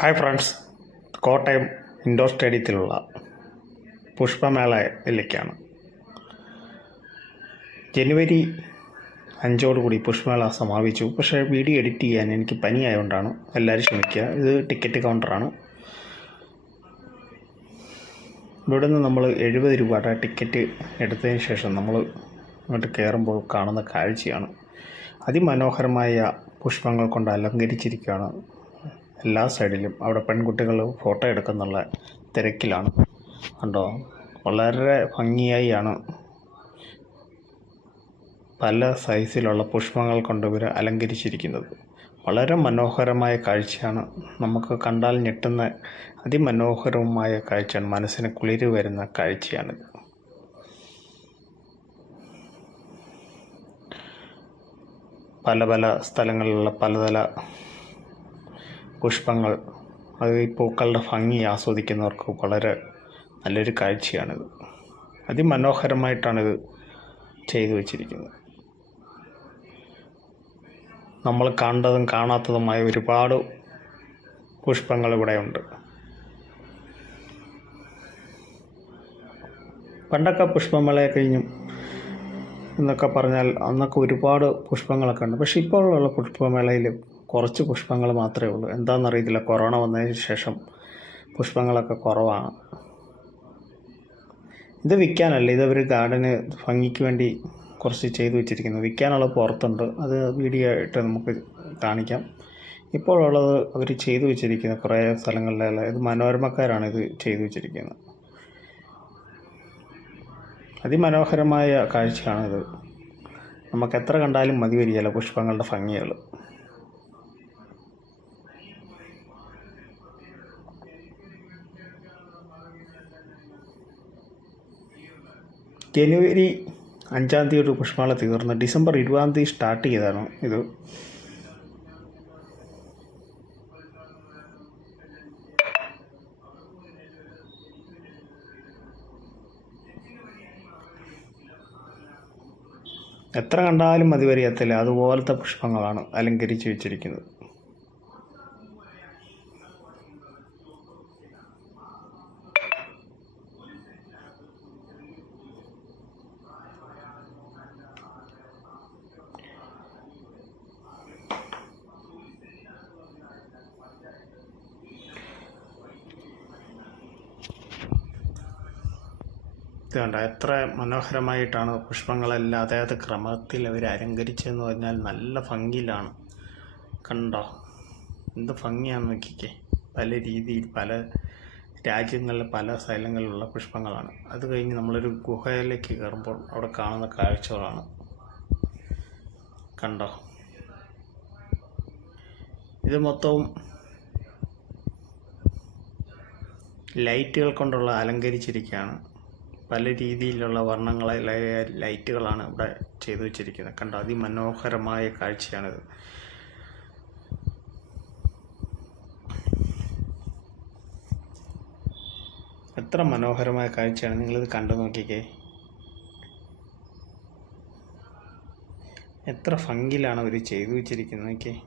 Hi friends Kottayam indoor സ്റ്റേഡിയത്തിലുള്ള പുഷ്പമേളയിലേക്കാണ്. ജനുവരി അഞ്ചോടുകൂടി പുഷ്പമേള സമാപിച്ചു. പക്ഷേ വീഡിയോ എഡിറ്റ് ചെയ്യാൻ എനിക്ക് പനിയായതുകൊണ്ടാണ് എല്ലാവരും ക്ഷമിക്കുക. ഇത് ടിക്കറ്റ് കൗണ്ടറാണ് ഇവിടെ നിന്ന് നമ്മൾ എഴുപത് രൂപയുടെ ടിക്കറ്റ് എടുത്തതിന് ശേഷം നമ്മൾ അങ്ങോട്ട് കയറുമ്പോൾ കാണുന്ന കാഴ്ചയാണ്. അതിമനോഹരമായ പുഷ്പങ്ങൾ കൊണ്ട് അലങ്കരിച്ചിരിക്കുകയാണ് എല്ലാ സൈഡിലും അവിടെ പെൺകുട്ടികൾ ഫോട്ടോ എടുക്കുന്നുള്ള തിരക്കിലാണ്. കണ്ടോ? വളരെ ഭംഗിയായിയാണ് പല സൈസിലുള്ള പുഷ്പങ്ങൾ കൊണ്ട് ഇവർ അലങ്കരിച്ചിരിക്കുന്നത്. വളരെ മനോഹരമായ കാഴ്ചയാണ്. നമുക്ക് കണ്ടാൽ ഞെട്ടുന്ന അതിമനോഹരവുമായ കാഴ്ചയാണ്. മനസ്സിന് കുളിര് വരുന്ന കാഴ്ചയാണിത് പല പല സ്ഥലങ്ങളിലുള്ള പല പലതല പുഷ്പങ്ങൾ. അത് ഈ പൂക്കളുടെ ഭംഗി ആസ്വദിക്കുന്നവർക്ക് വളരെ നല്ലൊരു കാഴ്ചയാണിത്. അതിമനോഹരമായിട്ടാണിത് ചെയ്തു വച്ചിരിക്കുന്നത്. നമ്മൾ കണ്ടതും കാണാത്തതുമായ ഒരുപാട് പുഷ്പങ്ങൾ ഇവിടെയുണ്ട്. പണ്ടൊക്കെ പുഷ്പമേളയെ കഴിഞ്ഞും എന്നൊക്കെ പറഞ്ഞാൽ അന്നൊക്കെ ഒരുപാട് പുഷ്പങ്ങളൊക്കെ ഉണ്ട്. പക്ഷേ ഇപ്പോഴുള്ള പുഷ്പമേളയിൽ കുറച്ച് പുഷ്പങ്ങൾ മാത്രമേ ഉള്ളൂ. എന്താണെന്നറിയത്തില്ല. കൊറോണ വന്നതിന് ശേഷം പുഷ്പങ്ങളൊക്കെ കുറവാണ്. ഇത് വിൽക്കാനല്ല. ഇത് ഗാർഡന് ഭംഗിക്ക് വേണ്ടി കുറച്ച് ചെയ്തു വെച്ചിരിക്കുന്നു. വിൽക്കാനുള്ള പുറത്തുണ്ട്. അത് വീഡിയോ ആയിട്ട് നമുക്ക് കാണിക്കാം. ഇപ്പോഴുള്ളത് അവർ ചെയ്തു വെച്ചിരിക്കുന്ന. കുറേ സ്ഥലങ്ങളിലെല്ലാം ഇത് മനോരമക്കാരാണ് ഇത് ചെയ്തു വെച്ചിരിക്കുന്നത്. അതിമനോഹരമായ കാഴ്ചയാണിത്. നമുക്ക് എത്ര കണ്ടാലും മതി വരികയില്ല പുഷ്പങ്ങളുടെ ഭംഗികൾ ജനുവരി അഞ്ചാം തീയതി ഒരു പുഷ്പമേള തീർന്ന്. ഡിസംബർ ഇരുപതാം തീയതി സ്റ്റാർട്ട് ചെയ്തതാണ് ഇത്. എത്ര കണ്ടാലും മതി വരികത്തില്ല അതുപോലത്തെ പുഷ്പങ്ങളാണ് അലങ്കരിച്ച് വെച്ചിരിക്കുന്നത്. കണ്ട? എത്ര മനോഹരമായിട്ടാണ് പുഷ്പങ്ങളെല്ലാം അതായത് ക്രമത്തിൽ അവർ അലങ്കരിച്ചതെന്ന് പറഞ്ഞാൽ നല്ല ഭംഗിയിലാണ്. കണ്ടോ? എന്ത് ഭംഗിയാണെന്ന് നോക്കിക്കേ. പല രീതിയിൽ പല രാജ്യങ്ങളിൽ പല സ്ഥലങ്ങളിലുള്ള പുഷ്പങ്ങളാണ്. അത് കഴിഞ്ഞ് നമ്മളൊരു ഗുഹയിലേക്ക് കയറുമ്പോൾ അവിടെ കാണുന്ന കാഴ്ചകളാണ്. കണ്ടോ? ഇത് മൊത്തവും ലൈറ്റുകൾ കൊണ്ടുള്ള അലങ്കരിച്ചിരിക്കുകയാണ്. പല രീതിയിലുള്ള വർണങ്ങളെ ലൈറ്റുകളാണ് ഇവിടെ ചെയ്തു വെച്ചിരിക്കുന്നത്. കണ്ട? അതിമനോഹരമായ കാഴ്ചയാണിത്. എത്ര മനോഹരമായ കാഴ്ചയാണ് നിങ്ങളിത് കണ്ടു നോക്കിക്കേ. എത്ര ഭംഗിയിലാണ് അവർ ചെയ്തു വെച്ചിരിക്കുന്നത് നോക്കിയേ.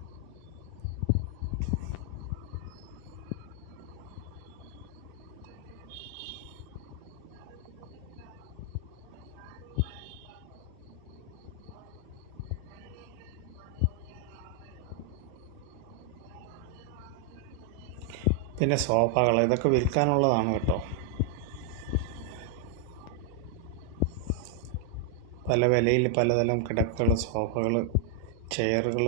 പിന്നെ സോഫകൾ ഇതൊക്കെ വിൽക്കാനുള്ളതാണ് കേട്ടോ. പല വിലയിൽ പലതരം കിടക്കുകൾ സോഫകൾ ചെയറുകൾ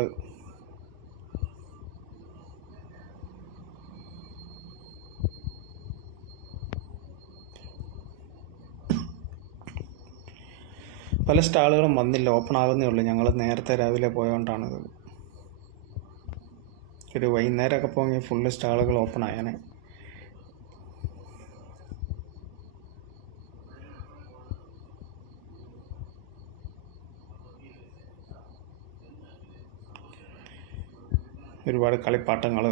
പല സ്റ്റാളുകളും വന്നില്ല ഓപ്പൺ ആകുന്നേ ഉള്ളൂ. ഞങ്ങൾ നേരത്തെ രാവിലെ പോയതുകൊണ്ടാണിത് ഒരു വൈകുന്നേരമൊക്കെ പോകണമെങ്കിൽ ഫുള്ള് സ്റ്റാളുകൾ ഓപ്പൺ ആയാണ് ഒരുപാട് കളിപ്പാട്ടങ്ങൾ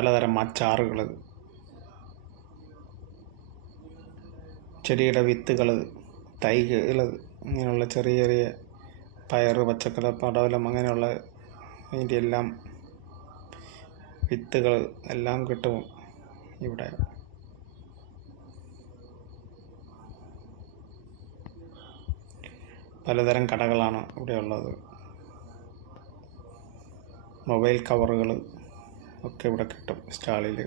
പലതരം അച്ചാറുകൾ ചെടിയുടെ വിത്തുകൾ തൈകൾ ഇങ്ങനെയുള്ള ചെറിയ ചെറിയ പയർ പച്ചക്കറി പടവലം അങ്ങനെയുള്ള അതിന്റെ എല്ലാം വിത്തുകൾ എല്ലാം കിട്ടും ഇവിടെ. പലതരം കടകളാണ് ഇവിടെയുള്ളത്. മൊബൈൽ കവറുകൾ ഒക്കെ ഇവിടെ കിട്ടും സ്റ്റാളിൽ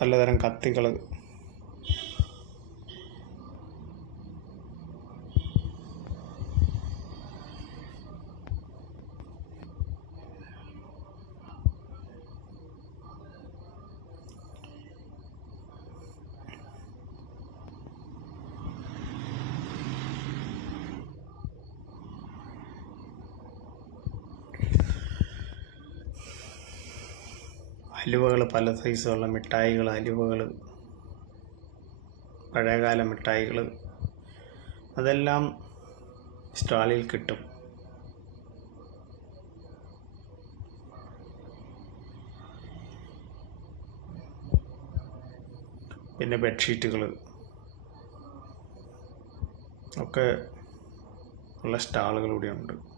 പലതരം കത്തികൾ ഹലുവകൾ പല സൈസുള്ള മിഠായികൾ ഹലുവകൾ പഴയകാല മിഠായികൾ അതെല്ലാം സ്റ്റാളിൽ കിട്ടും. പിന്നെ ബെഡ്ഷീറ്റുകൾ ഒക്കെ ഉള്ള സ്റ്റാളുകൾ ഇവിടെയുണ്ട്.